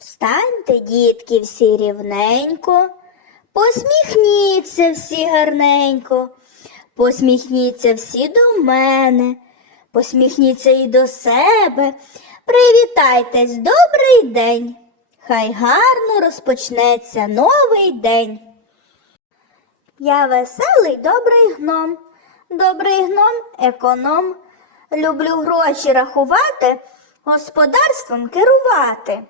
Встаньте, дітки, всі рівненько, посміхніться всі гарненько, посміхніться всі до мене, посміхніться і до себе. Привітайтесь, добрий день. Хай гарно розпочнеться новий день. Я веселий добрий гном, добрий гном економ. Люблю гроші рахувати, господарством керувати.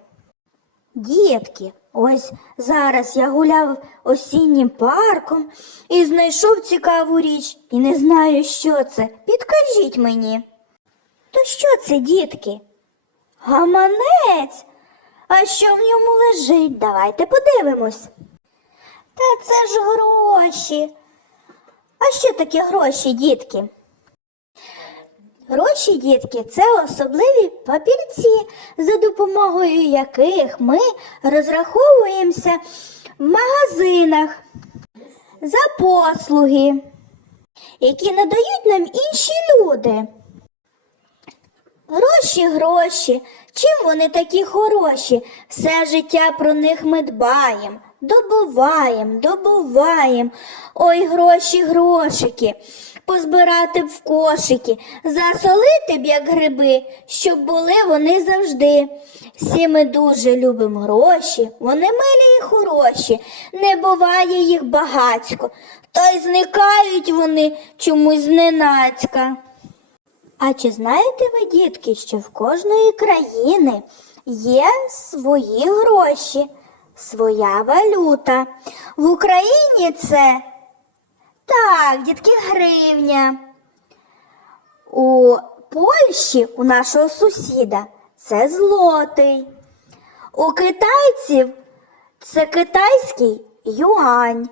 Дітки, ось зараз я гуляв осіннім парком і знайшов цікаву річ і не знаю, що це. Підкажіть мені. То що це, дітки? Гаманець. А що в ньому лежить? Давайте подивимось. Та це ж гроші. А що таке гроші, дітки? Гроші, дітки, це особливі папірці, за допомогою яких ми розраховуємося в магазинах за послуги, які надають нам інші люди. Гроші, гроші, чим вони такі хороші? Все життя про них ми дбаєм, добуваєм, добуваєм. Ой, гроші, грошики, позбирати в кошики, засолити б, як гриби, щоб були вони завжди. Всі ми дуже любимо гроші, вони милі і хороші, не буває їх багацько, та й зникають вони чомусь зненацька. А чи знаєте ви, дітки, що в кожної країни є свої гроші, своя валюта? В Україні це так, дітки, гривня. У Польщі у нашого сусіда це злотий. У китайців це китайський юань.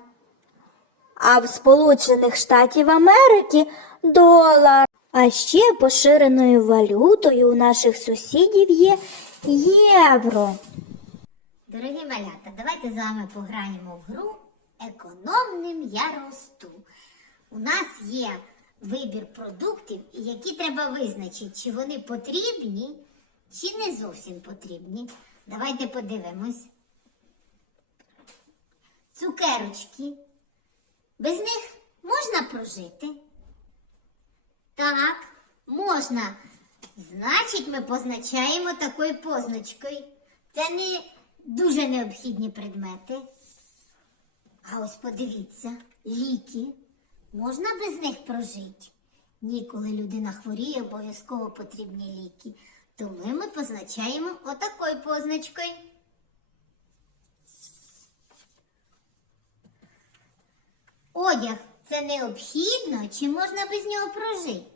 А в Сполучених Штатів Америки долар. А ще поширеною валютою у наших сусідів є євро. Дорогі малята, давайте з вами пограємо в гру Економним я росту. У нас є вибір продуктів, які треба визначити, чи вони потрібні, чи не зовсім потрібні. Давайте подивимось. Цукерочки. Без них можна прожити? Так, можна. Значить, ми позначаємо такою позначкою. Це не дуже необхідні предмети. А ось подивіться, ліки. Можна без них прожити? Ні, коли людина хворіє, обов'язково потрібні ліки. Тому ми позначаємо отакою позначкою. Одяг це необхідно чи можна без нього прожити?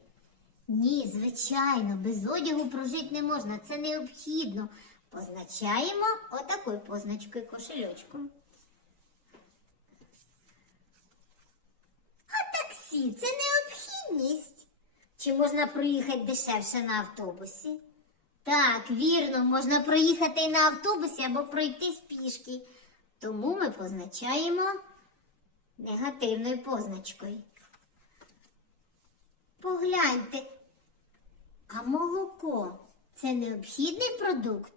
Ні, звичайно, без одягу прожити не можна. Це необхідно. Позначаємо отакою позначкою кошельочком. А таксі це необхідність. Чи можна проїхати дешевше на автобусі? Так, вірно, можна проїхати і на автобусі або пройти з пішки. Тому ми позначаємо негативною позначкою. Погляньте, а молоко це необхідний продукт?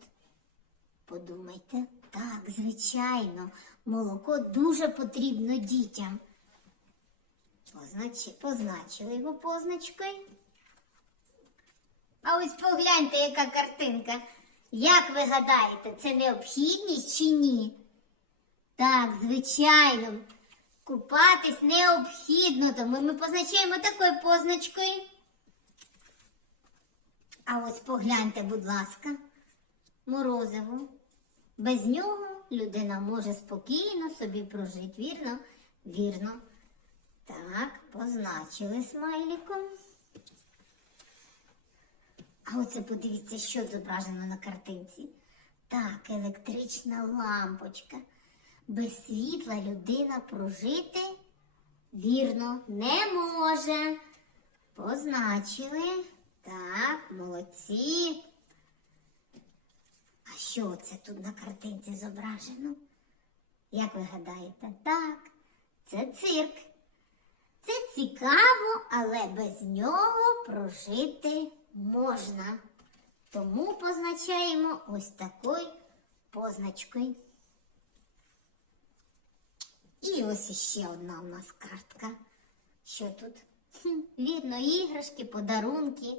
Подумайте, так, звичайно, молоко дуже потрібно дітям. Позначи, позначили його позначкою. А ось погляньте, яка картинка. Як ви гадаєте, це необхідність чи ні? Так, звичайно, купатись необхідно, тому ми позначаємо такою позначкою. А ось погляньте, будь ласка, морозиво. Без нього людина може спокійно собі прожити. Вірно? Вірно. Так, позначили смайликом. А оце подивіться, що зображено на картинці. Так, електрична лампочка. Без світла людина прожити вірно не може. Позначили. Так, молодці. А що це тут на картинці зображено? Як ви гадаєте? Так, це цирк. Це цікаво, але без нього прожити можна. Тому позначаємо ось такою позначкою. І ось іще одна у нас картка. Що тут? Хм, вірно, іграшки, подарунки.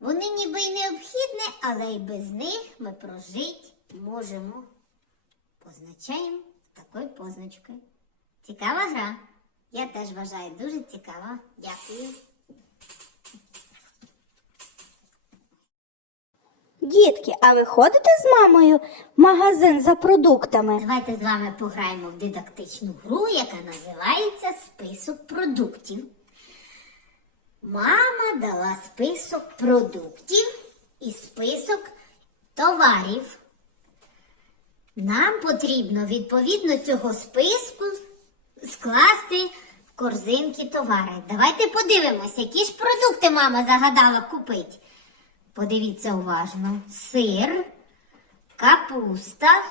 Вони ніби й необхідні, але й без них ми прожити можемо. Позначаємо такою позначкою. Цікава гра. Я теж вважаю дуже цікава. Дякую. Дітки, а ви ходите з мамою в магазин за продуктами? Давайте з вами пограємо в дидактичну гру, яка називається Список продуктів. Мама дала список продуктів і список товарів. Нам потрібно відповідно цього списку скласти в корзинки товари. Давайте подивимося, які ж продукти мама загадала купити. Подивіться уважно: сир, капуста,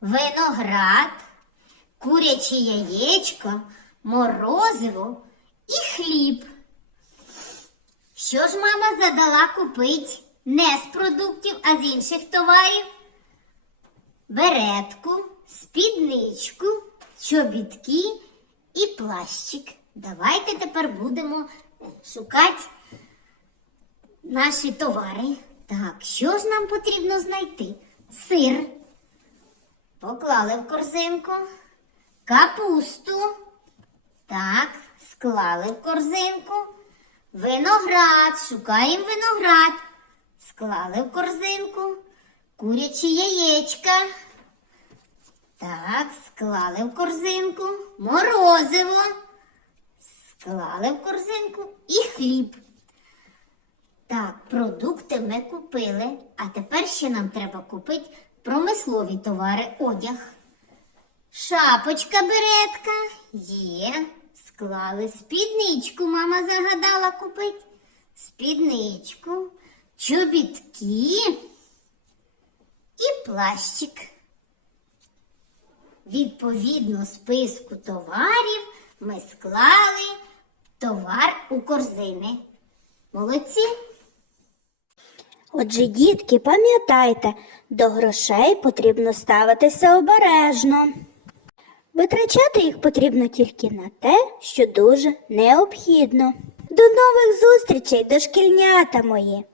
виноград, куряче яєчко, морозиво і хліб. Що ж мама задала купити не з продуктів, а з інших товарів? Беретку, спідничку, чобітки і плащик. Давайте тепер будемо е, шукати наші товари. Так, що ж нам потрібно знайти? Сир. Поклали в корзинку. Капусту. Так, склали в корзинку. Виноград. Шукаємо виноград. Склали в корзинку. Курячі яєчка. Так, склали в корзинку. Морозиво. Склали в корзинку і хліб. Так, продукти ми купили, а тепер ще нам треба купити промислові товари, одяг. Шапочка беретка є. Склали спідничку, мама загадала купити. Спідничку, чобітки і плащик. Відповідно списку товарів ми склали товар у корзини. Молодці! Отже, дітки, пам'ятайте, до грошей потрібно ставитися обережно. Витрачати їх потрібно тільки на те, що дуже необхідно. До нових зустрічей, дошкільнята мої!